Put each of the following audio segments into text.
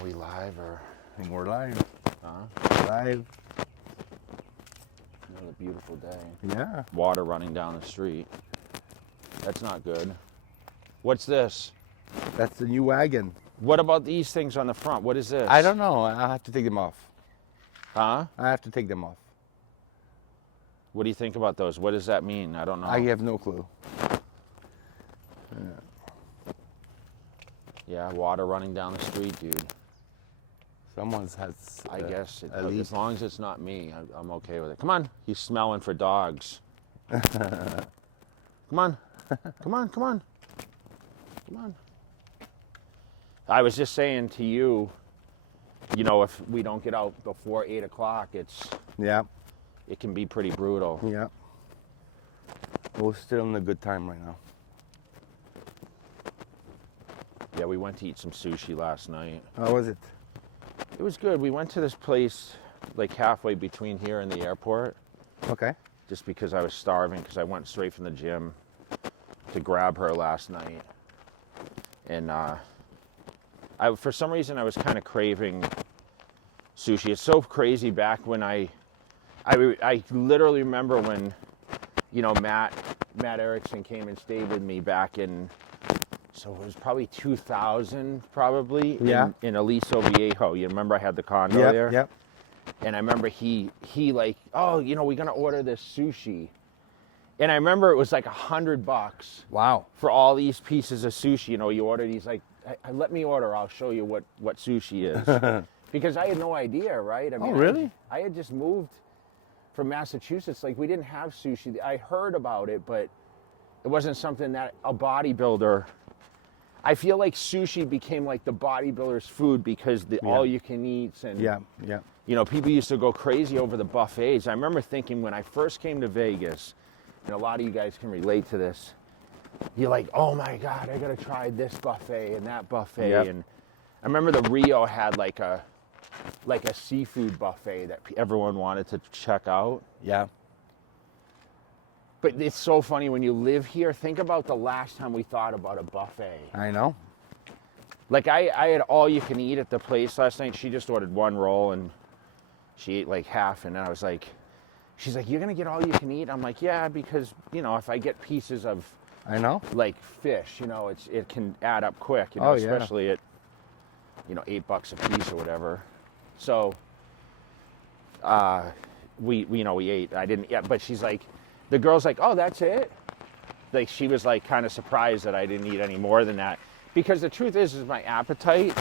Are we live or? I think we're live. Huh? Live. Another beautiful day. Yeah. Water running down the street. That's not good. What's this? That's the new wagon. What about these things on the front? What is this? I don't know. I have to take them off. Huh? I have to take them off. What do you think about those? What does that mean? I don't know. I have no clue. Yeah, water running down the street, dude. Someone's has. I guess a leak. as long as it's not me, I'm okay with it. Come on. He's smelling for dogs. Come on. Come on, come on. Come on. I was just saying to you, you know, if we don't get out before 8 o'clock, Yeah. it can be pretty brutal. Yeah. We're still in a good time right now. Yeah, we went to eat some sushi last night. How was it? It was good. We went to this place like halfway between here and the airport Okay. just because I was starving because I went straight from the gym to grab her last night. And for some reason I was kind of craving sushi. It's so crazy back when I literally remember when, you know, Matt Erickson came and stayed with me back in, so it was probably 2000 probably. Yeah. In Aliso Viejo. You remember I had the condo there? Yep. And I remember he like, oh, you know, we're gonna order this sushi. And I remember it was like $100 Wow. for all these pieces of sushi. You know, you ordered, he's like, let me order, I'll show you what sushi is. Because I had no idea, right? I mean, Oh, really? I had just moved from Massachusetts. Like, we didn't have sushi. I heard about it, but it wasn't something that a bodybuilder. I feel like sushi became like the bodybuilder's food because the all you can eats and Yeah. you know, people used to go crazy over the buffets. I remember thinking when I first came to Vegas, and a lot of you guys can relate to this, you're like, oh my God, I gotta try this buffet and that buffet. Yep. And I remember the Rio had like a seafood buffet that everyone wanted to check out. Yeah. But it's so funny when you live here, think about the last time we thought about a buffet. I know. Like I had all you can eat at the place last night. She just ordered one roll and she ate like half. And then I was like, she's like, you're gonna get all you can eat? I'm like, yeah, because, you know, if I get pieces of I know. like fish, you know, it can add up quick, you know, Oh, yeah. especially at, you know, $8 a piece or whatever. So we ate. I didn't, yeah, but she's like, the girl's like, oh, that's it? Like, she was like kind of surprised that I didn't eat any more than that. Because the truth is my appetite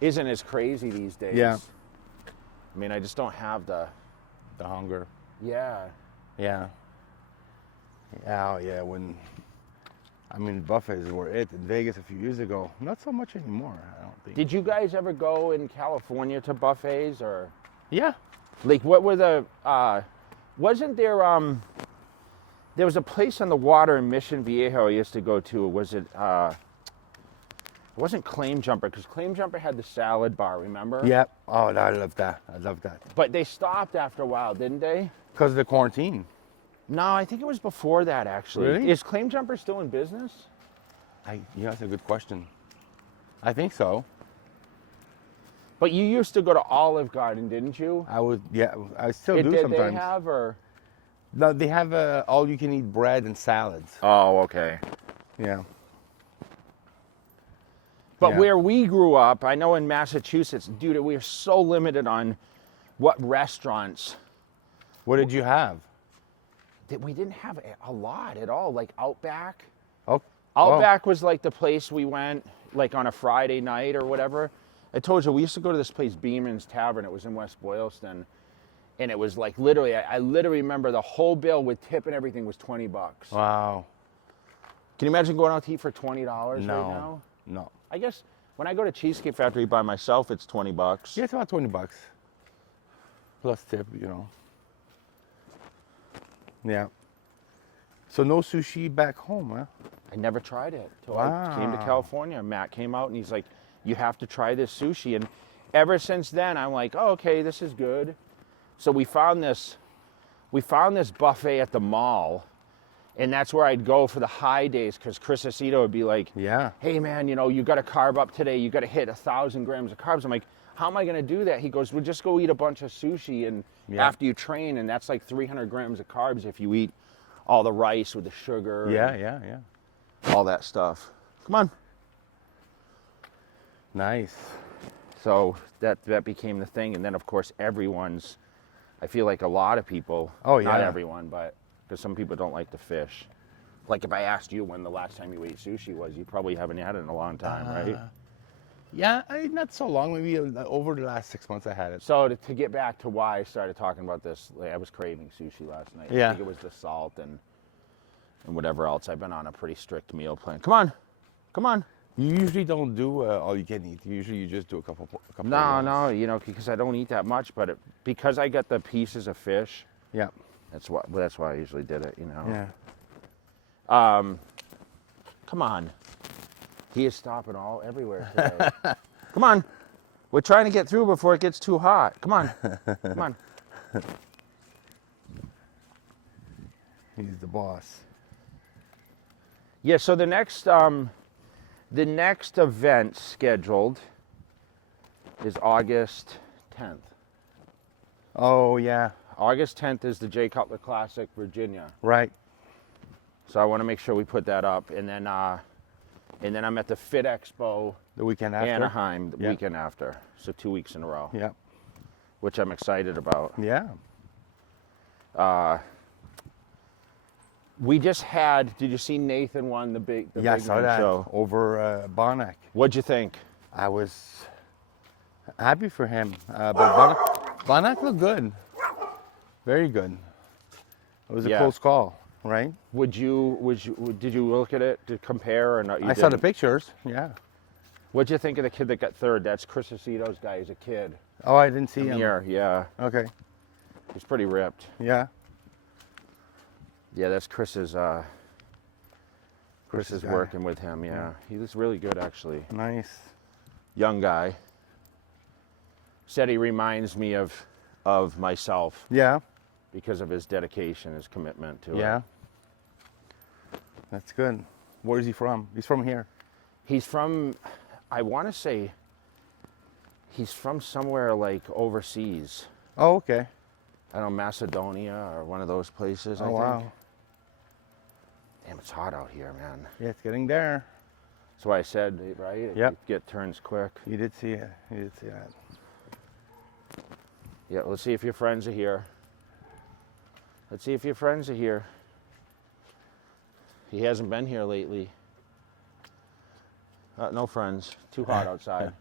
isn't as crazy these days. Yeah. I mean, I just don't have the hunger. Yeah. Yeah. Yeah, buffets were it in Vegas a few years ago. Not so much anymore, I don't think. Did you guys ever go in California to buffets or? Yeah. Like, what were the, wasn't there, there was a place on the water in Mission Viejo I used to go to. Was it, it wasn't Claim Jumper, because Claim Jumper had the salad bar, remember? Yep. Oh, I love that. But they stopped after a while, didn't they? Because of the quarantine. No, I think it was before that, actually. Really? Is Claim Jumper still in business? That's a good question. I think so. But you used to go to Olive Garden, didn't you? I still do Did sometimes. they have, or? No, they have all-you-can-eat bread and salads. Oh, okay. Yeah. But where we grew up, I know in Massachusetts, dude, we were so limited on what restaurants. What did you have? We didn't have a lot at all, like Outback. Oh. Outback was like the place we went, like on a Friday night or whatever. I told you, we used to go to this place, Beeman's Tavern. It was in West Boylston. And it was like literally, I literally remember the whole bill with tip and everything was $20. Wow. Can you imagine going out to eat for $20 right now? No. I guess when I go to Cheesecake Factory by myself, it's $20. Yeah, it's about $20. Plus tip, you know. Yeah. So no sushi back home, huh? I never tried it till I came to California. Matt came out and he's like, you have to try this sushi. And ever since then, I'm like, oh, okay, this is good. So we found this buffet at the mall, and that's where I'd go for the high days because Chris Aceto would be like, yeah, hey man, you know, you got to carb up today. You got to hit 1,000 grams of carbs. I'm like, how am I going to do that? He goes, well, just go eat a bunch of sushi and after you train, and that's like 300 grams of carbs if you eat all the rice with the sugar. Yeah. All that stuff. Come on. Nice. So that became the thing. And then, of course, I feel like a lot of people, not everyone, but because some people don't like to fish. Like if I asked you when the last time you ate sushi was, you probably haven't had it in a long time, right? Yeah, not so long. Maybe over the last 6 months I had it. So to get back to why I started talking about this, like I was craving sushi last night. Yeah. I think it was the salt and whatever else. I've been on a pretty strict meal plan. Come on. You usually don't do all you can eat. Usually you just do a couple. No, you know, because I don't eat that much, but because I got the pieces of fish. Yeah. That's why I usually did it, you know. Yeah. Come on. He is stopping everywhere today. Come on. We're trying to get through before it gets too hot. Come on. He's the boss. Yeah, so the next event scheduled is August 10th. Oh, yeah. August 10th is the Jay Cutler Classic, Virginia. Right. So I want to make sure we put that up. And then I'm at the Fit Expo The weekend after. Anaheim the weekend after. So 2 weeks in a row. Yeah. Which I'm excited about. Yeah. We just had, did you see Nathan won the big I saw that show? over Bonac. What'd you think? I was happy for him. But Bonac looked good. Very good. It was a close call, right? Did you look at it to compare or not? I saw the pictures, yeah. What'd you think of the kid that got third? That's Chris Aceto's guy. He's a kid. Oh, I didn't see him. Here, yeah. Okay. He's pretty ripped. Yeah. Yeah, that's Chris's working with him, yeah. He was really good, actually. Nice. Young guy. Said he reminds me of myself. Yeah. Because of his dedication, his commitment to it. Yeah. That's good. Where is he from? He's from here. He's from, I want to say, he's from somewhere like overseas. Oh, okay. I don't know, Macedonia or one of those places, I think. Wow. Damn, it's hot out here, man. Yeah, it's getting there. That's why I said, right? Yep. It get turns quick. You did see it. You did see that. Yeah, let's see if your friends are here. Let's see if your friends are here. He hasn't been here lately. No friends. Too hot outside.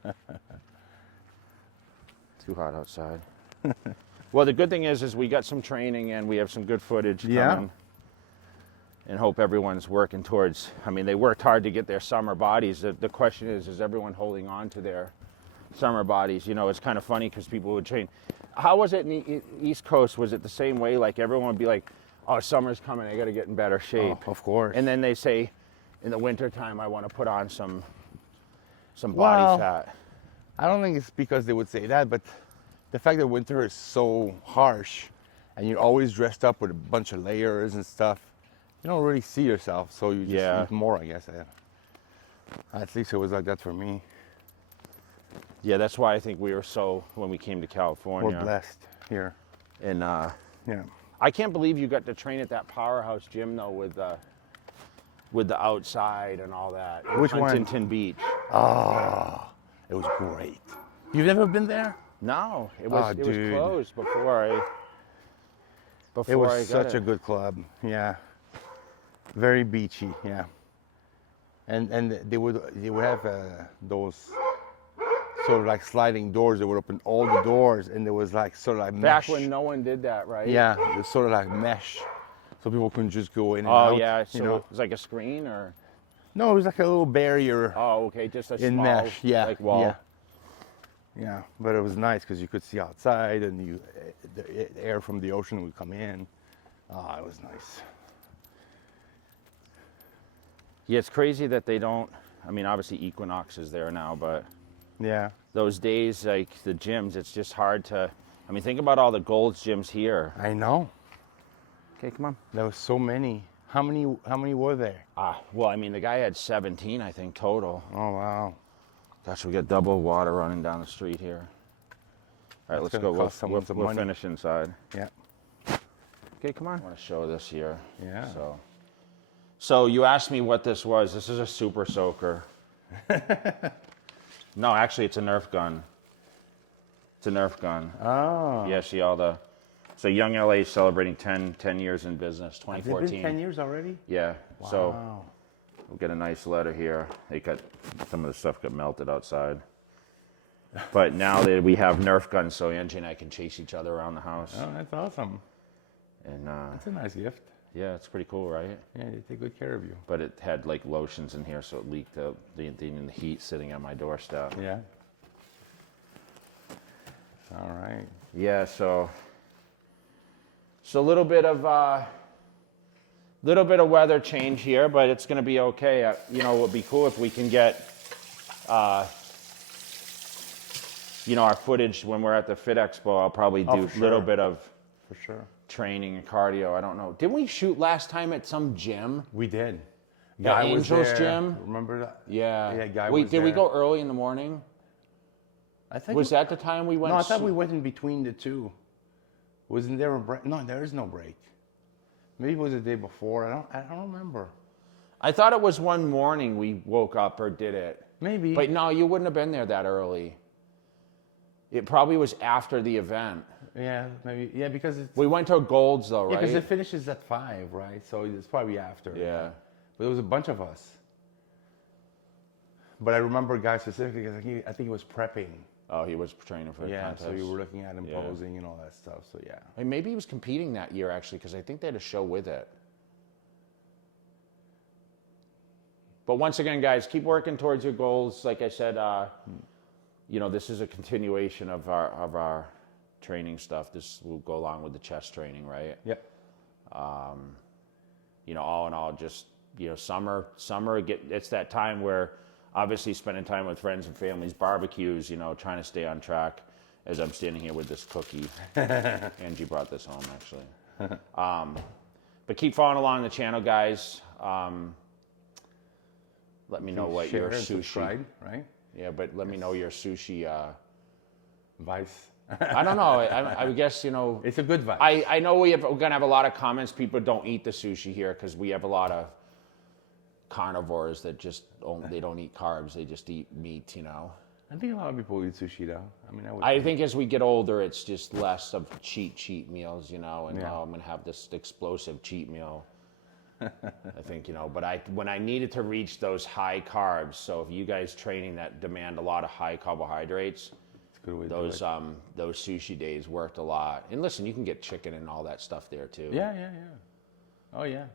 Too hot outside. Well, the good thing is we got some training and we have some good footage coming. And hope everyone's working towards, I mean, they worked hard to get their summer bodies. The question is everyone holding on to their summer bodies? You know, it's kind of funny because people would train. How was it in the East Coast? Was it the same way? Like everyone would be like, oh, summer's coming, I got to get in better shape. Oh, of course. And then they say, in the wintertime, I want to put on some body fat. I don't think it's because they would say that, but the fact that winter is so harsh and you're always dressed up with a bunch of layers and stuff, you don't really see yourself, so you just eat more, I guess. At least it was like that for me. Yeah, that's why I think we were when we came to California. We're blessed here. And yeah. I can't believe you got to train at that powerhouse gym though with the outside and all that. Which one? Huntington Beach. Oh, it was great. You've never been there? No, it was closed before I got it was such a good club. Yeah. Very beachy, yeah. And they would have those sort of like sliding doors. They would open all the doors, and there was like sort of like back mesh. when no one did that, right? Yeah, it was sort of like mesh, so people couldn't just go in and out. Oh yeah, so you know? it was like a screen or? No, it was like a little barrier. Oh, okay, just a in small mesh. Yeah, like wall. Yeah, but it was nice because you could see outside, and the air from the ocean would come in. Oh, it was nice. Yeah, it's crazy that they don't. I mean, obviously Equinox is there now, but yeah, those days like the gyms, it's just hard to. I mean, think about all the Gold's gyms here. I know. Okay, come on. There was so many. How many were there? Well, I mean, the guy had 17, I think, total. Oh wow. Gosh, we got double water running down the street here. All right, That's let's gonna go. cost someone some We'll money. finish inside. Yeah. Okay, come on. I want to show this here. Yeah. So you asked me what this was. This is a super soaker. No, actually, it's a Nerf gun. It's a Nerf gun. Oh. Yeah, see all the... So Young LA is celebrating 10 years in business, Has it 2014. been 10 years already? Yeah. Wow. So we'll get a nice letter here. Some of the stuff got melted outside. But now that we have Nerf guns, so Angie and I can chase each other around the house. Oh, that's awesome. And That's a nice gift. yeah, it's pretty cool, right? Yeah, they take good care of you. But it had like lotions in here, so it leaked out the heat sitting on my doorstep. Yeah. All right. Yeah, so a little bit of weather change here, but it's going to be okay. You know, it would be cool if we can get you know, our footage when we're at the Fit Expo. I'll probably do a little bit of For sure. training and cardio. I don't know. Didn't we shoot last time at some gym? We did. The Guy was Angels there. gym? Remember that? Yeah. Yeah, guy Wait, was did we there. go early in the morning? I think Was that the time we went? No, I thought we went in between the two. Wasn't there a break? No, there is no break. Maybe it was the day before. I don't remember. I thought it was one morning we woke up or did it. Maybe. But no, you wouldn't have been there that early. It probably was after the event. Yeah, maybe. Yeah, because it's We went to Gold's though, yeah, right? because it finishes at 5, right? So it's probably after. Yeah. But there was a bunch of us. But I remember a guy specifically because I think he was prepping. Oh, he was training for the Yeah, contest. so you were looking at him Yeah. posing and all that stuff. So yeah. And maybe he was competing that year actually, because I think they had a show with it. But once again, guys, keep working towards your goals. Like I said, you know, this is a continuation of our training stuff. This will go along with the chest training, right? Yep. You know, all in all, just, you know, summer, it's that time where obviously spending time with friends and families, barbecues, you know, trying to stay on track as I'm standing here with this cookie. Angie brought this home, actually. But keep following along the channel, guys. Let me know what Share your and sushi... subscribe, right? Yeah, but let me know your sushi... Vice. I don't know. I guess, you know... It's a good vice. I know we're going to have a lot of comments. People don't eat the sushi here because we have a lot of carnivores that just they don't eat carbs. They just eat meat, you know. I think a lot of people eat sushi though. I mean, I think as we get older, it's just less of cheat meals, you know, and Yeah. I'm going to have this explosive cheat meal. I think, you know, but when I needed to reach those high carbs, so if you guys training that demand a lot of high carbohydrates, it's a good way to do it. those sushi days worked a lot. And listen, you can get chicken and all that stuff there too. Yeah. Oh yeah.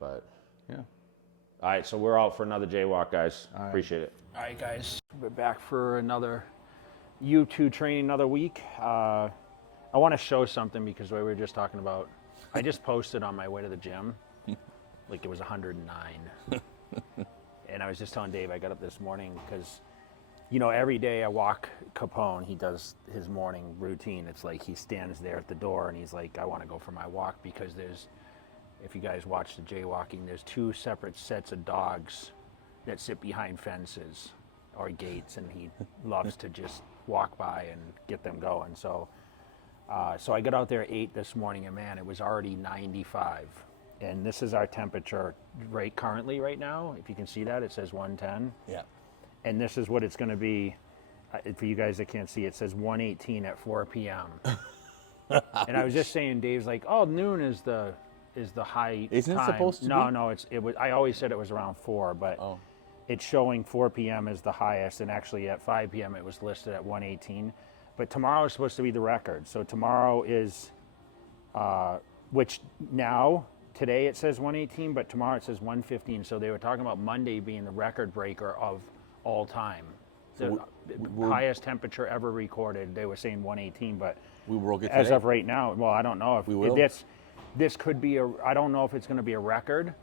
But Yeah. all right, so we're out for another jaywalk, guys. All right. Appreciate it. All right, guys, we're back for another U2 training, another week. I want to show something because we were just talking about, I just posted on my way to the gym, like it was 109. And I was just telling Dave, I got up this morning because, you know, every day I walk Capone, he does his morning routine. It's like he stands there at the door and he's like, I want to go for my walk because if you guys watch the jaywalking, there's 2 separate sets of dogs that sit behind fences or gates, and he loves to just walk by and get them going. So I got out there at 8 this morning, and man, it was already 95. And this is our temperature currently right now. If you can see that, it says 110. Yeah. And this is what it's going to be. For you guys that can't see, it says 118 at 4 p.m. And I was just saying, Dave's like, oh, noon is the high Isn't time. it supposed to no, be? No, it was. I always said it was around 4, but it's showing 4 p.m. as the highest, and actually at 5 p.m. it was listed at 118. But tomorrow is supposed to be the record. So tomorrow is, today it says 118, but tomorrow it says 115. So they were talking about Monday being the record breaker of all time. The highest temperature ever recorded, they were saying 118, but We broke it as today. of right now, well, I don't know if We will. this could be I don't know if it's going to be a record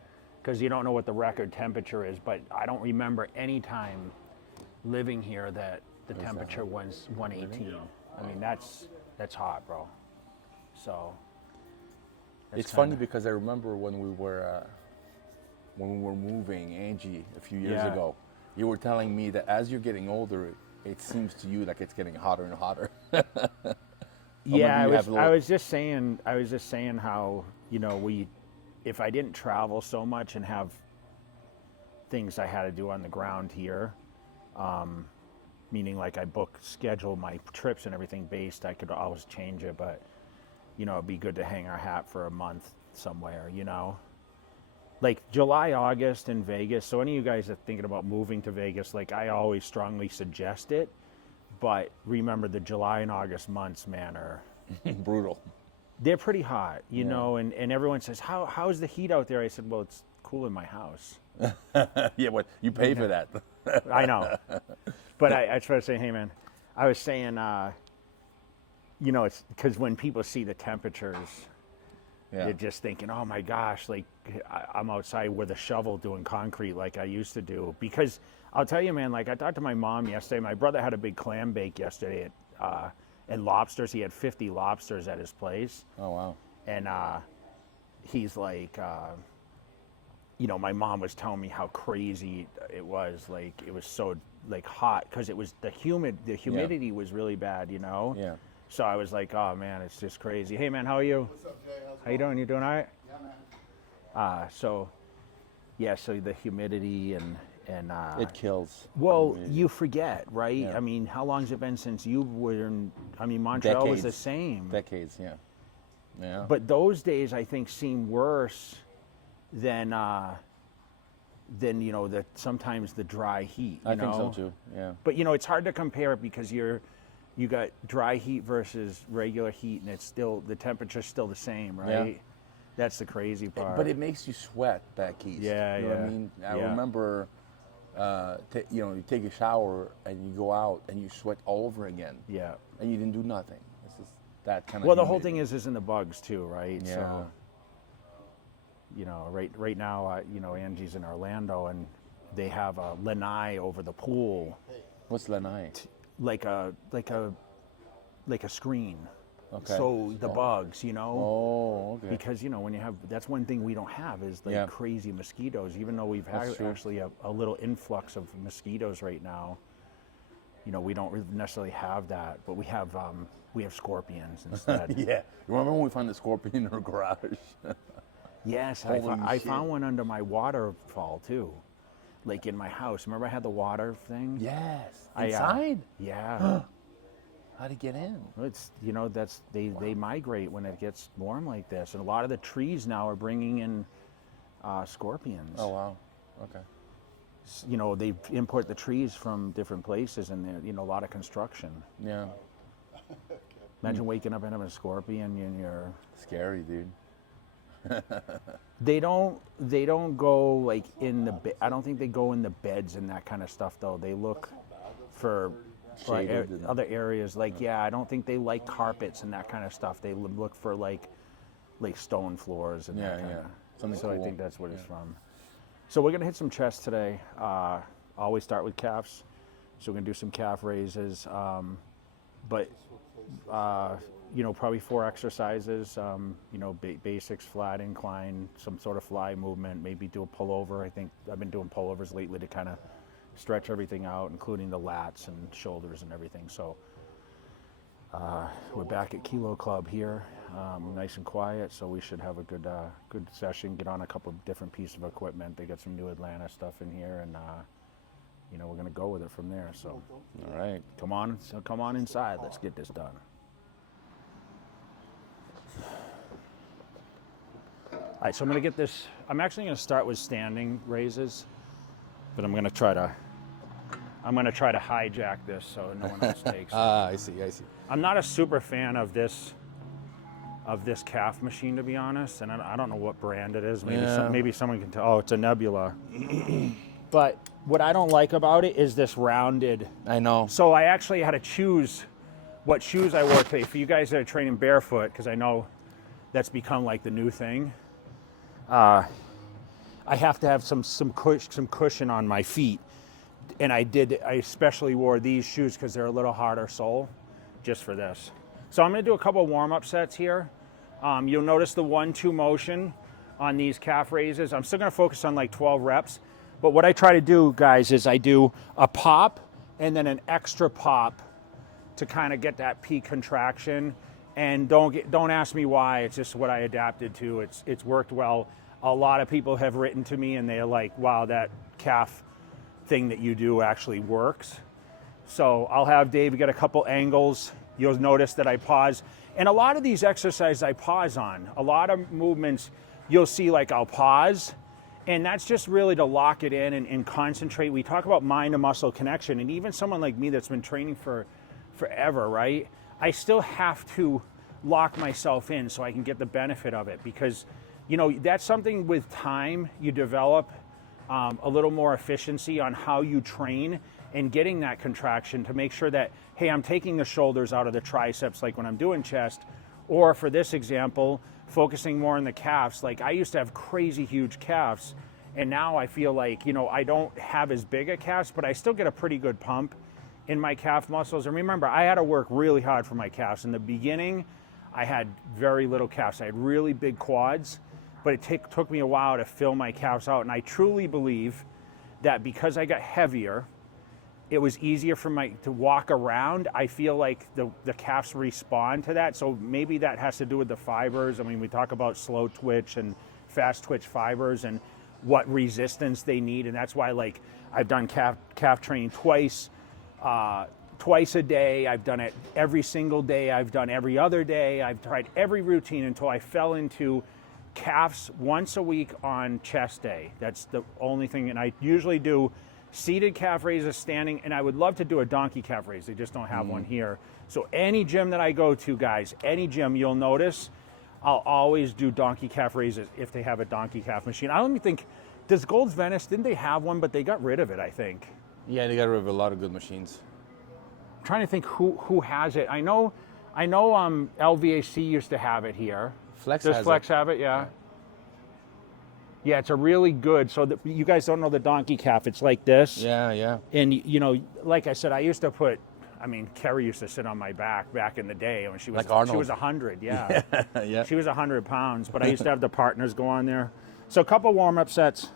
because you don't know what the record temperature is, but I don't remember any time living here that the temperature was 118. I mean, that's hot, bro. So It's funny because I remember when we were moving Angie a few years Yeah. ago, you were telling me that as you're getting older, it seems to you like it's getting hotter and hotter. Yeah, maybe you have a little- I was just saying how, you know, if I didn't travel so much and have things I had to do on the ground here, meaning like I schedule my trips and everything based, I could always change it, but you know, it'd be good to hang our hat for a month somewhere, you know? Like July, August in Vegas. So any of you guys that are thinking about moving to Vegas, like I always strongly suggest it, but remember the July and August months, man, are brutal. they're pretty hot, you know, and everyone says, how's the heat out there? I said, well, it's cool in my house. Yeah, what you pay for that? I know. But I try to say, hey, man, I was saying, you know, it's because when people see the temperatures, they're just thinking, oh my gosh, like I'm outside with a shovel doing concrete like I used to do. Because I'll tell you, man, like I talked to my mom yesterday. My brother had a big clam bake yesterday and lobsters. He had 50 lobsters at his place. Oh, wow. And he's like, you know, my mom was telling me how crazy it was. Like it was so like hot because it was the humidity was really bad, you know? Yeah. So I was like, oh man, it's just crazy. Hey man, how are you? What's up, Jay? How you doing? You doing all right? Yeah, man. So the humidity and It kills. well, you forget, right? Yeah. I mean, how long has it been since you were in? I mean, Montreal was the Decades. same. Decades, yeah. Yeah. But those days, I think, seem worse than you know sometimes the dry heat. You I think so know? too. Yeah. But you know, it's hard to compare it because you got dry heat versus regular heat, and it's still the temperature's still the same, right? Yeah. That's the crazy part. But it makes you sweat back east. Yeah, you know what yeah, I mean? I yeah. remember, you know, you take a shower and you go out and you sweat all over again, yeah. and you didn't do nothing. It's just that kind of. Well, the whole thing is in the bugs too, right? Yeah. So, you know, right now, you know, Angie's in Orlando, and they have a lanai over the pool, What's lanai? like a screen. Okay. So the bugs, you know. Oh, okay. Because you know when you have that's one thing we don't have is like Yeah. crazy mosquitoes. Even though we've had That's true. actually a little influx of mosquitoes right now, you know we don't necessarily have that, but we have scorpions instead. Yeah. You remember when we found the scorpion in our garage? Yes, Holy I shit. found one under my waterfall too, like in my house. Remember I had the water thing? Yes. I, Inside? Yeah. How'd it get in? It's you know they migrate when it gets warm like this, and a lot of the trees now are bringing in scorpions. Oh, wow. Okay. You know they import the trees from different places, and there you know a lot of construction. Yeah. Imagine waking up and having a scorpion in your. Scary, dude. They don't go like in the I don't think they go in the beds and that kind of stuff though. They look for Shaded and- other areas like I don't think they like carpets and that kind of stuff. They look for like stone floors and Yeah, that kind yeah. of. Something So I cool. think that's what it's from. So we're gonna hit some chest today. Always start with calves. So we're gonna do some calf raises, but you know probably 4 exercises. You know basics, flat incline, some sort of fly movement. Maybe do a pullover. I think I've been doing pullovers lately to kind of stretch everything out, including the lats and shoulders and everything. So we're back at Kilo Club here, nice and quiet. So we should have a good session. Get on a couple of different pieces of equipment. They got some new Atlanta stuff in here, and you know we're gonna go with it from there. So All right. come on inside. Let's get this done. All right, so I'm gonna get this. I'm actually gonna start with standing raises, but I'm gonna try to hijack this so no one else takes it. I see. I'm not a super fan of this calf machine, to be honest, and I don't know what brand it is. Maybe Yeah. maybe someone can tell. Oh, it's a Nebula. But what I don't like about it is this rounded. I know. So I actually had to choose what shoes I wore today. For you guys that are training barefoot, because I know that's become like the new thing. I have to have some cushion on my feet, and I especially wore these shoes because they're a little harder sole, just for this. So I'm going to do a couple warm-up sets here. You'll notice the 1-2 motion on these calf raises. I'm still going to focus on like 12 reps, but what I try to do, guys, is I do a pop and then an extra pop to kind of get that peak contraction And don't ask me why. It's just what I adapted to. It's worked well. A lot of people have written to me and they're like, wow, that calf thing that you do actually works. So I'll have Dave get a couple angles. You'll notice that I pause. And a lot of these exercises I pause on. A lot of movements you'll see like I'll pause. And that's just really to lock it in and concentrate. We talk about mind to muscle connection. And even someone like me that's been training for forever, right? I still have to lock myself in so I can get the benefit of it, because, you know, that's something with time you develop a little more efficiency on how you train and getting that contraction to make sure that, hey, I'm taking the shoulders out of the triceps like when I'm doing chest, or for this example, focusing more on the calves. Like I used to have crazy huge calves, and now I feel like, you know, I don't have as big a calves, but I still get a pretty good pump in my calf muscles. And remember, I had to work really hard for my calves. In the beginning, I had very little calves. I had really big quads, but it took me a while to fill my calves out. And I truly believe that because I got heavier, it was easier for to walk around. I feel like the calves respond to that. So maybe that has to do with the fibers. I mean, we talk about slow twitch and fast twitch fibers and what resistance they need. And that's why, like, I've done calf training twice a day. I've done it every single day. I've done every other day. I've tried every routine until I fell into calves once a week on chest day. That's the only thing. And I usually do seated calf raises, standing, and I would love to do a donkey calf raise. They just don't have one here. So any gym that I go to, guys, any gym, you'll notice I'll always do donkey calf raises if they have a donkey calf machine. I don't even think, does Gold's Venice, didn't they have one, but they got rid of it, I think. Yeah, they got rid of a lot of good machines. I'm trying to think who has it. I know LVAC used to have it here. Does Flex have it? Yeah. Yeah, it's a really good, so you guys don't know the donkey calf. It's like this. Yeah, yeah. And, you know, like I said, I used to Carrie used to sit on my back in the day when she was, like Arnold. She was 100, yeah. Yeah. She was 100 pounds, but I used to have the partners go on there. So a couple warm-up sets.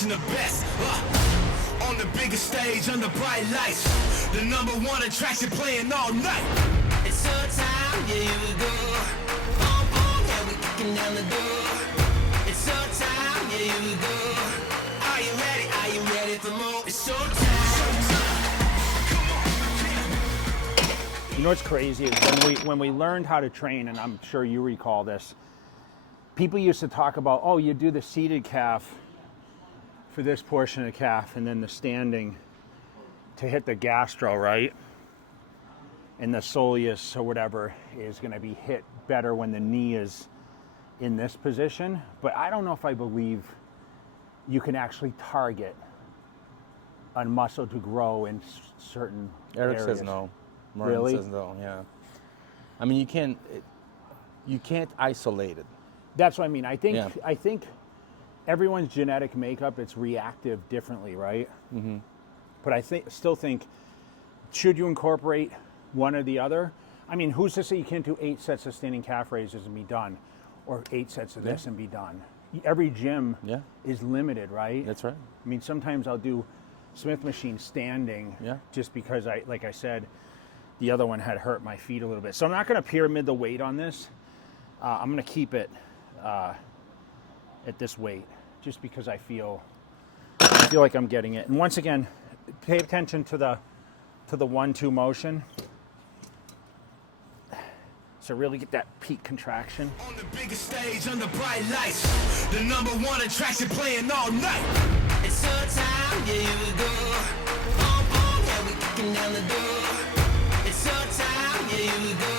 The best on the biggest stage under bright lights, the #1 attraction playing all night. It's so time, yeah, here we go. Boom, boom, yeah, we kicking down the door. It's so time, yeah, here we go. Are you ready? Are you ready for more? It's so time. You know what's crazy is when we learned how to train, and I'm sure you recall this, people used to talk about, oh, you do the seated calf for this portion of the calf, and then the standing to hit the gastro, right? And the soleus or whatever is going to be hit better when the knee is in this position. But I don't know if I believe you can actually target a muscle to grow in certain Eric areas. says no. Really? Says no, yeah. I mean, you can't isolate it. That's what I mean. I think everyone's genetic makeup, it's reactive differently, right? Mm-hmm. But I still think, should you incorporate one or the other? I mean, who's to say you can't do 8 sets of standing calf raises and be done, or 8 sets of this and be done? Every gym is limited, right? That's right. I mean, sometimes I'll do Smith machine standing just because like I said, the other one had hurt my feet a little bit. So I'm not going to pyramid the weight on this. I'm going to keep it at this weight, just because I feel like I'm getting it. And once again, pay attention to the 1-2 motion. to really get that peak contraction. On the biggest stage under bright lights, the #1 attraction playing all night. It's her time, yeah, here we go. Boom, boom, yeah, we kicking down the door. It's her time, yeah, here we go.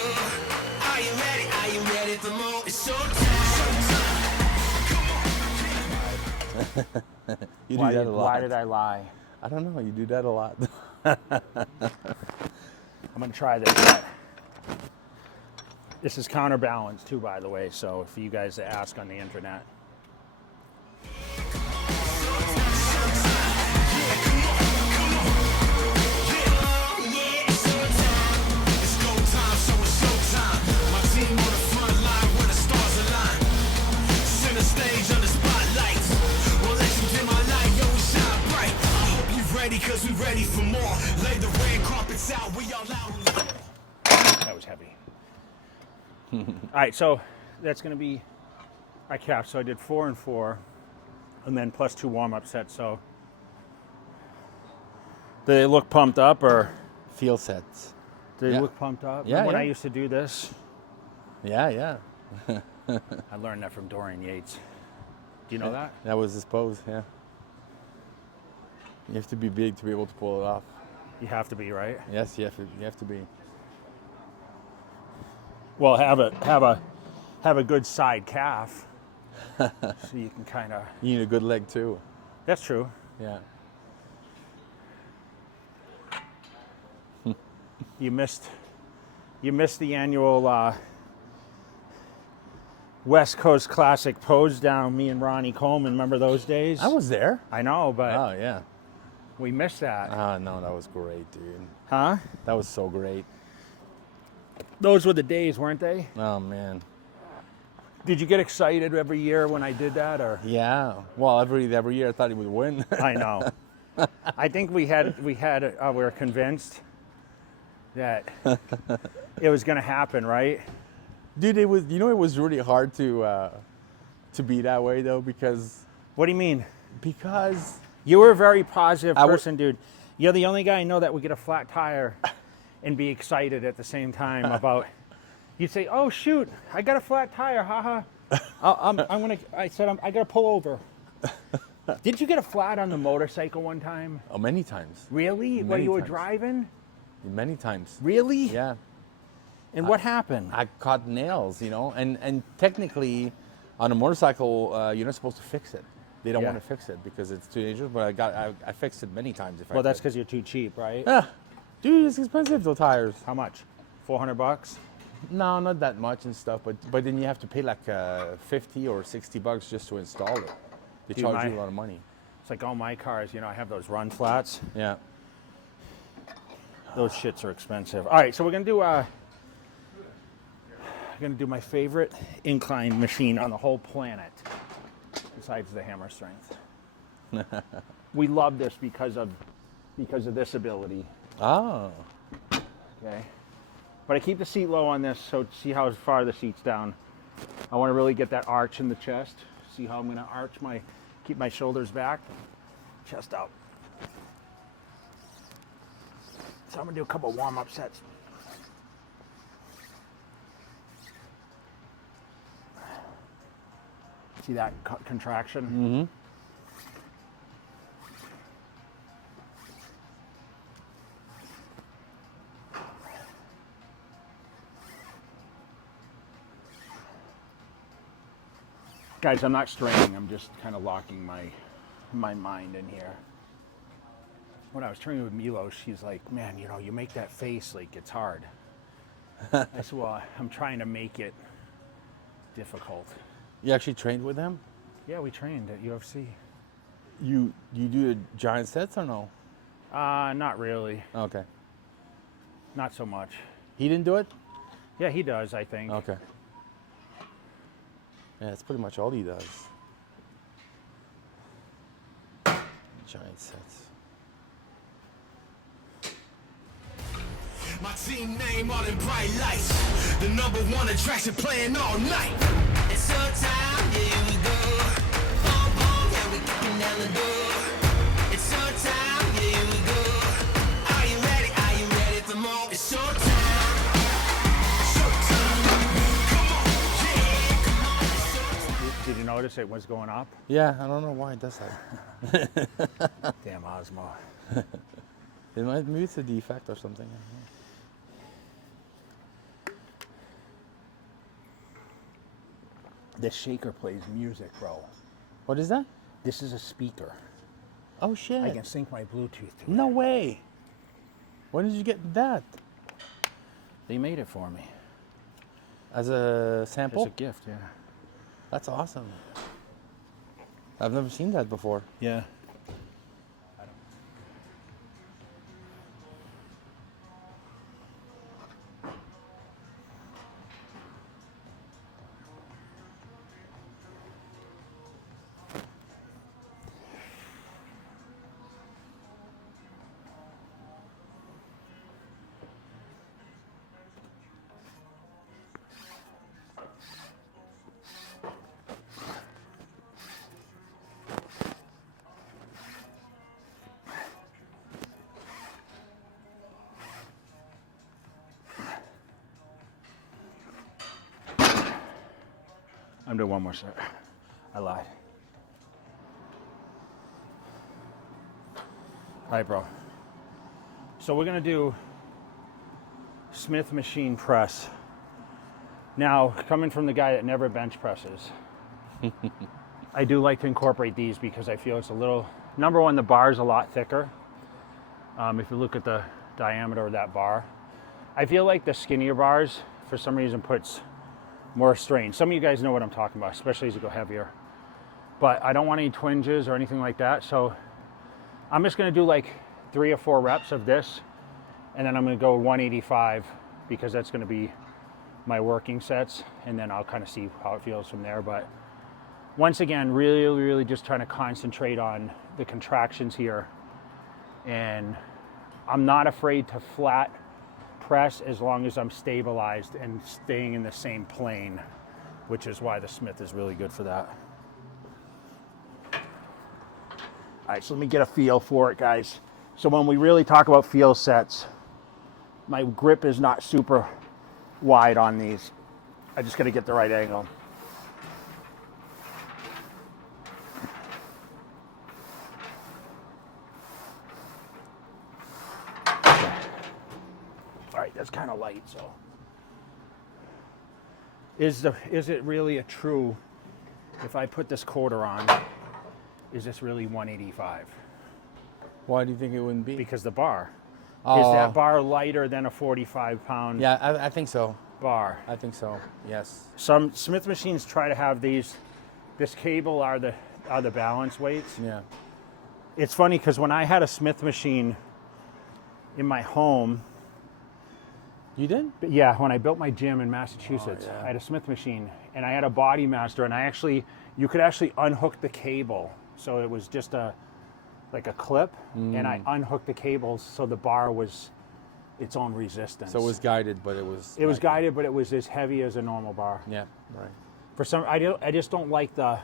Are you ready? Are you ready for more? It's showtime. Come on. You do that a lot. Why did I lie? I don't know. You do that a lot. I'm gonna try this. This is counterbalanced too, by the way, so for you guys to ask on the internet. Cause we ready for more. Lay the red carpets out, we all out. That was heavy. All right, so that's gonna be my calf. So I did 4 and 4, and then plus 2 warm-up sets. So do they look pumped up, or Feel sets. do they Yeah. look pumped up? Yeah, When I yeah. used to do this, Yeah, yeah. I learned that from Dorian Yates. Do you know that? That was his pose. Yeah. You have to be big to be able to pull it off. You have to be, right? Yes, you have to be. Well, have a good side calf, so you can kind of. You need a good leg too. That's true. Yeah. You missed the annual West Coast Classic pose down. Me and Ronnie Coleman. Remember those days? I was there. I know, but Oh yeah. we missed that. No, that was great, dude. Huh? That was so great. Those were the days, weren't they? Oh man. Did you get excited every year when I did that, or? Yeah. Well, every year I thought he would win. I know. I think we were convinced that it was going to happen, right? Dude, it was really hard to be that way though, because What do you mean? You were a very positive I w- person, dude. You're the only guy I know that would get a flat tire and be excited at the same time about. You'd say, "Oh shoot, I got a flat tire, haha." I said, I gotta pull over. Did you get a flat on the motorcycle one time? oh, many times. Really? While Many you were times. driving? Many times. Really? Yeah. And what happened? I caught nails, and technically, on a motorcycle, you're not supposed to fix it. They don't Yeah. want to fix it because it's too dangerous. But I fixed it many times. Well, that's because you're too cheap, right? Dude, it's expensive, those tires. How much? $400? No, not that much and stuff. But then you have to pay like $50 or $60 just to install it. They Dude, charge you a lot of money. It's like all my cars, I have those run flats. Yeah. Those shits are expensive. All right, so we're gonna do my favorite incline machine on the whole planet, besides the hammer strength. We love this because of this ability. Oh. Okay, but I keep the seat low on this, so see how far the seat's down. I want to really get that arch in the chest. See how I'm gonna keep my shoulders back, chest out. So I'm gonna do a couple warm-up sets. See that contraction? Mm-hmm. Guys, I'm not straining. I'm just kind of locking my mind in here. When I was training with Milo, she's like, "Man, you make that face like it's hard." I said, "Well, I'm trying to make it difficult." You actually trained with him? Yeah, we trained at UFC. You do the giant sets or no? Not really. Okay. Not so much. He didn't do it? Yeah, he does, I think. Okay. Yeah, that's pretty much all he does. Giant sets. My team name all in bright lights. The #1 attraction playing all night. It's your time, yeah, here we go. Boom, boom, yeah, we kicking down the door. It's your time, yeah, here we go. Are you ready? Are you ready for more? It's your time. Showtime. notice it was going up? Yeah, I don't know why it does that. Damn Osmo. Maybe it's a defect or something. I don't know. This shaker plays music, bro. What is that? This is a speaker. Oh shit! I can sync my Bluetooth to it. No way. When did you get that? They made it for me. As a sample? It's a gift, yeah. That's awesome. I've never seen that before. Yeah. I'm doing one more set. I lied. All right, bro. So we're gonna do Smith machine press. Now, coming from the guy that never bench presses, I do like to incorporate these because I feel it's a little, number one, the bar is a lot thicker. If you look at the diameter of that bar, I feel like the skinnier bars, for some reason, puts more strain. Some of you guys know what I'm talking about, especially as you go heavier. But I don't want any twinges or anything like that. So I'm just gonna do like 3 or 4 reps of this, and then I'm gonna go 185 because that's gonna be my working sets, and then I'll kind of see how it feels from there. But once again, really just trying to concentrate on the contractions here. And I'm not afraid to flat press as long as I'm stabilized and staying in the same plane, which is why the Smith is really good for that. All right, so let me get a feel for it, guys. So when we really talk about feel sets, my grip is not super wide on these. I just got to get the right angle. That's kind of light, so. Is it really a true, if I put this quarter on, is this really 185? Why do you think it wouldn't be? Because the bar. Oh. Is that bar lighter than a 45 pound Yeah, I think so. bar? I think so, yes. Some Smith machines try to have this cable are the balance weights. Yeah. It's funny because when I had a Smith machine in my home, You did? but yeah, when I built my gym in Massachusetts, yeah. I had a Smith machine, and I had a Body Master, and you could actually unhook the cable. So it was just like a clip, and I unhooked the cables so the bar was its own resistance. So it was guided, but it was... It was guided, but it was as heavy as a normal bar. Yeah, right. For some, I just don't like the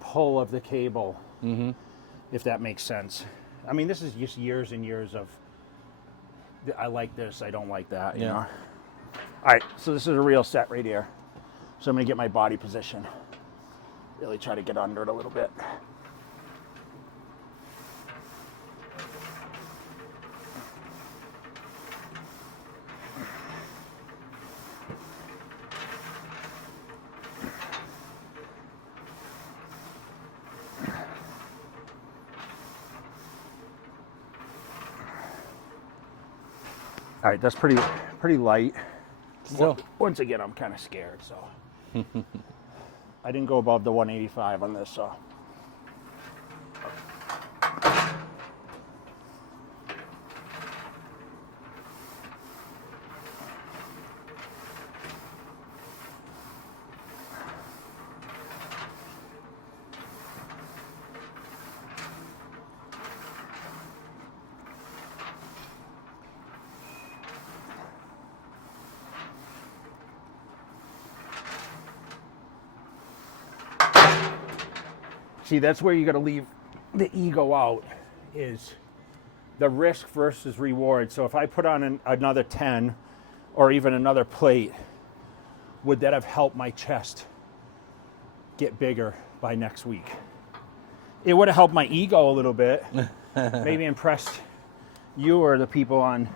pull of the cable, if that makes sense. I mean, this is just years and years of, I like this, I don't like that, you Yeah. know? All right, so this is a real set right here. So I'm gonna get my body position. Really try to get under it a little bit. All right, that's pretty light. Still. Once again, I'm kind of scared, so. I didn't go above the 185 on this, so. See, that's where you got to leave the ego out, is the risk versus reward. So if I put on another 10 or even another plate, would that have helped my chest get bigger by next week. It would have helped my ego a little bit. Maybe impressed you or the people on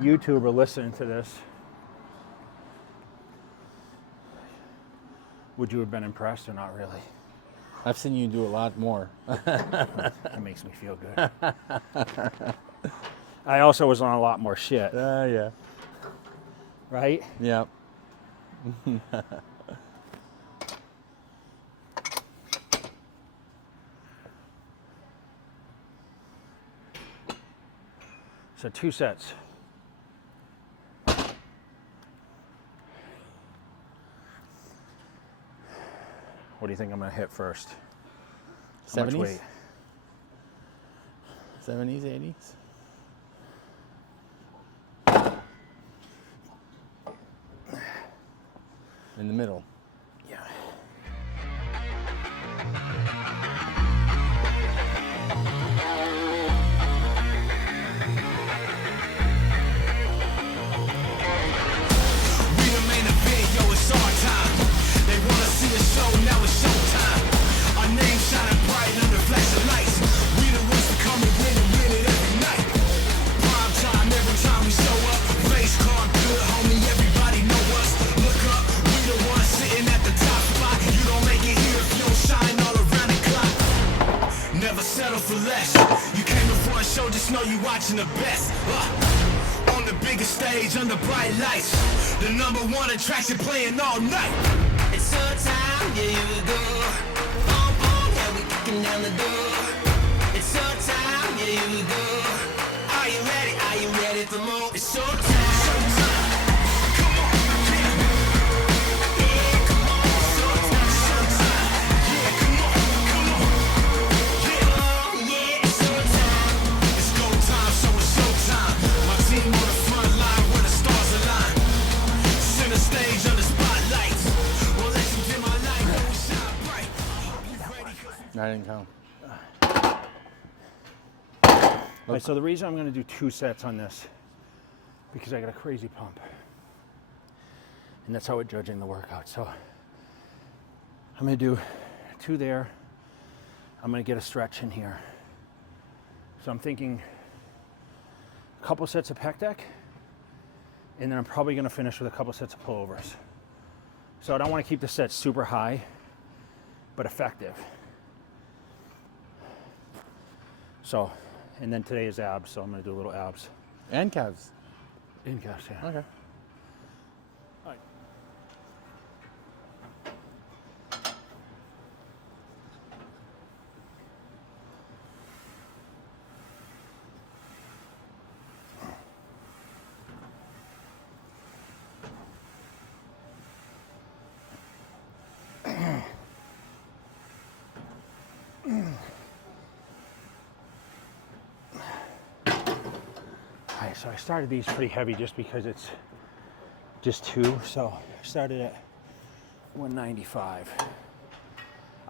YouTube or listening to this. Would you have been impressed or not really? I've seen you do a lot more. That makes me feel good. I also was on a lot more shit, Yeah. right? Yeah. So 2 sets. What do you think I'm gonna hit first? How much 70s? weight? 70s, 80s? In the middle. Yeah. We the main event, yo, it's our time. They wanna see a show, now it's showtime. Our name shining bright under flashing lights. We the ones to come and win it every night. Prime time, every time we show up. Face card good, homie, everybody know us. Look up, we the ones sitting at the top spot. You don't make it here if you don't shine all around the clock. Never settle for less. You came before a show, just know you watching the best. On the biggest stage, under bright lights. The #1 attraction playing all night. It's our time, yeah, here we go. Boom, boom, yeah, we kicking down the door. It's our time, yeah, here we go. Are you ready? Are you ready for more? It's showtime. Come on, yeah. Yeah, come on. Showtime, showtime. Yeah, come on, come on. Yeah, yeah, it's showtime. It's go time, so it's showtime. My team on the front line where the stars align. Center stage under spotlights. Won't let you dim my light, no, we shine bright. You ready? 'Cause I didn't count. All right, so the reason I'm going to do 2 sets on this, because I got a crazy pump. And that's how we're judging the workout. So I'm going to do 2 there. I'm going to get a stretch in here. So I'm thinking a couple sets of pec deck, and then I'm probably going to finish with a couple sets of pullovers. So I don't want to keep the set super high, but effective. So, and then today is abs, so I'm going to do a little abs. And calves. In calves, yeah. Okay. All right. So I started these pretty heavy just because it's just 2. So I started at 195. All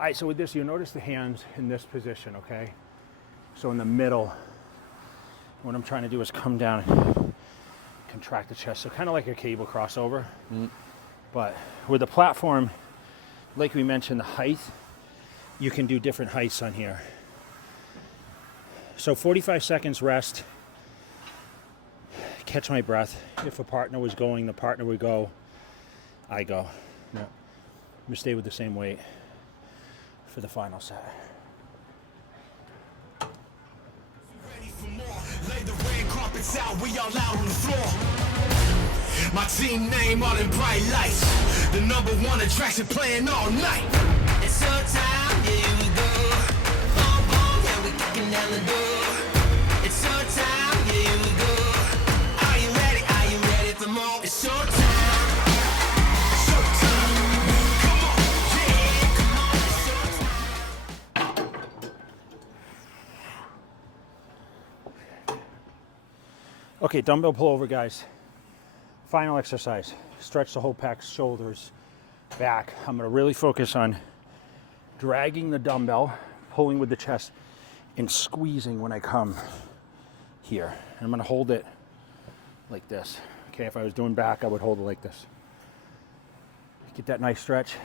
right, so with this, you'll notice the hands in this position, okay? So in the middle, what I'm trying to do is come down and contract the chest. So kind of like a cable crossover. But with the platform, like we mentioned, the height, you can do different heights on here. So 45 seconds rest. Catch my breath. If a partner was going, the partner would go. I go. Yeah. I'm gonna stay with the same weight for the final set. ready for more. Lay the red carpets out, we all out on the floor. My team name all in bright lights. The #1 attraction playing all night. It's our time, yeah, here we go. Boom, boom, yeah, we kicking down the door. It's our time, yeah, here we go. Are you ready? Are you ready for more? It's your time. Showtime. Come on, yeah, come on, it's your time. Okay, dumbbell pullover, guys. Final exercise. Stretch the whole pecs, shoulders, back. I'm gonna really focus on dragging the dumbbell, pulling with the chest, and squeezing when I come here. And I'm gonna hold it like this. Okay, if I was doing back, I would hold it like this. Get that nice stretch,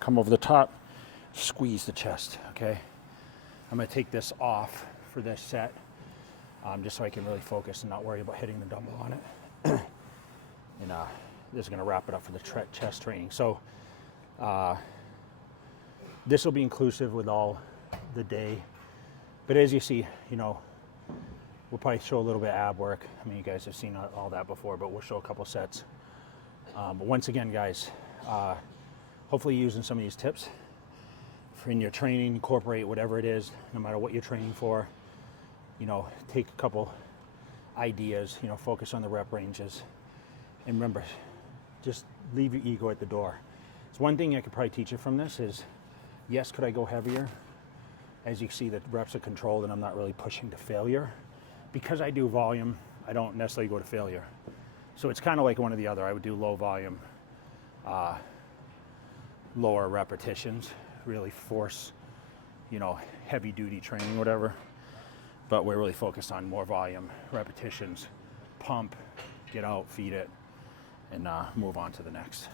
come over the top, squeeze the chest, okay? I'm gonna take this off for this set, just so I can really focus and not worry about hitting the dumbbell on it. And this is gonna wrap it up for the chest training. So this will be inclusive with all the day. But as you see, you know, we'll probably show a little bit of ab work. I mean, you guys have seen all that before, but we'll show a couple sets. But once again, guys, hopefully using some of these tips in your training, incorporate whatever it is, no matter what you're training for. You know, take a couple ideas, you know, focus on the rep ranges. And remember, just leave your ego at the door. It's one thing I could probably teach you from this is, yes, could I go heavier? As you see, the reps are controlled and I'm not really pushing to failure. Because I do volume, I don't necessarily go to failure. So it's kind of like one or the other. I would do low volume, lower repetitions, really force, you know, heavy duty training, whatever. But we're really focused on more volume, repetitions, pump, get out, feed it, and move on to the next.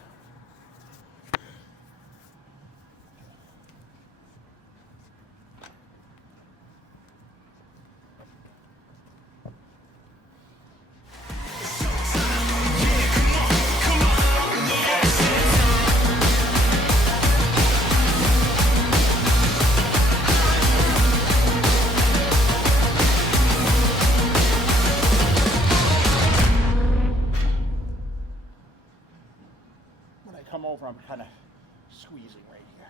Come over, I'm kind of squeezing right here.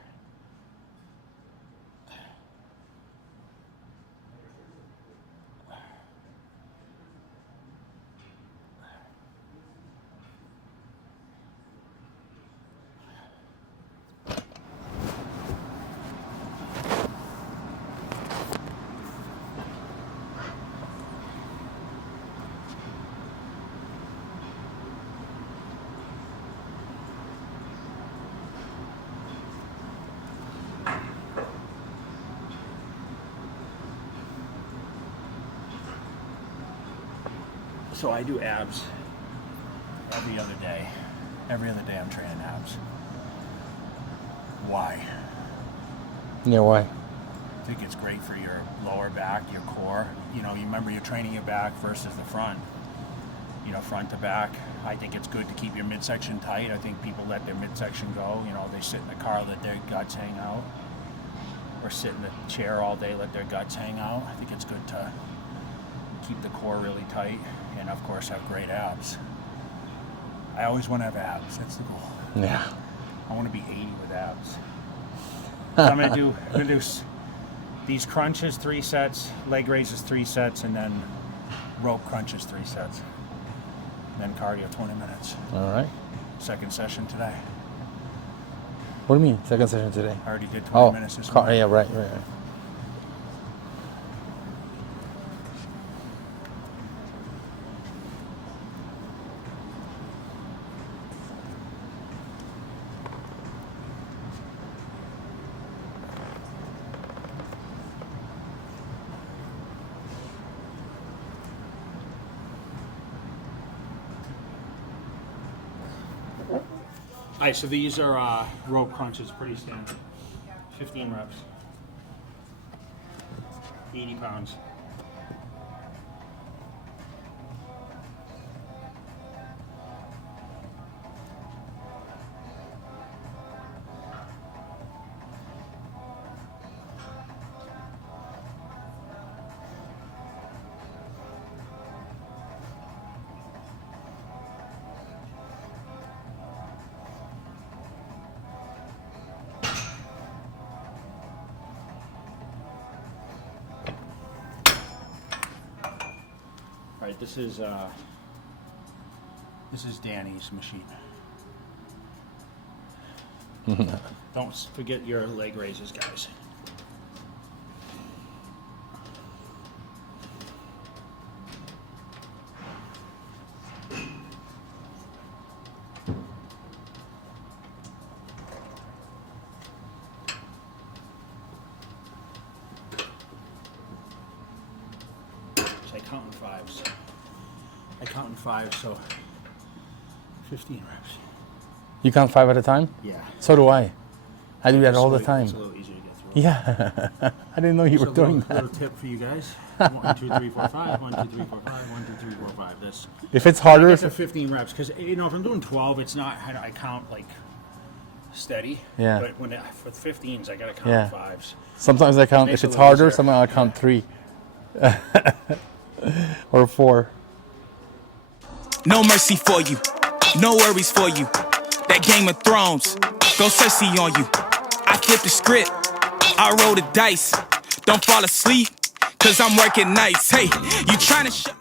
So I do abs every other day. Every other day I'm training abs. Why? Yeah, why? I think it's great for your lower back, your core. You know, you remember you're training your back versus the front. You know, front to back. I think it's good to keep your midsection tight. I think people let their midsection go. You know, they sit in the car, let their guts hang out. Or sit in the chair all day, let their guts hang out. I think it's good to keep the core really tight. And of course have great abs. I always want to have abs. That's the goal. Yeah. I want to be 80 with abs. So I'm gonna do these crunches 3 sets, leg raises 3 sets, and then rope crunches 3 sets. Then cardio 20 minutes. All right. Second session today. What do you mean, second session today? I already did 20 minutes this morning. Yeah, right. All right, so these are rope crunches, pretty standard. 15 reps. 80 pounds. All right, this is Danny's machine. Don't forget your leg raises, guys. I count in fives. I count in fives, so 15 reps. You count 5 at a time? Yeah. So do I. I do that all the time. It's a little easier to get through. Yeah. I didn't know you were doing that. Little tip for you guys. 1, 2, 3, 4, 5. 1, 2, 3, 4, 5. 1, 2, 3, 4, 5. This. If it's harder, I get to 15 reps because if I'm doing 12, it's not. I count like steady. Yeah. But for 15s, I gotta count Yeah. 5s. sometimes I count. Makes If it it's a little harder, easier. sometimes I count 3 or 4. No mercy for you, no worries for you. That Game of Thrones, go Cersei on you. I flip the script, I roll the dice. Don't fall asleep, cause I'm working nights. Hey, you trying to shut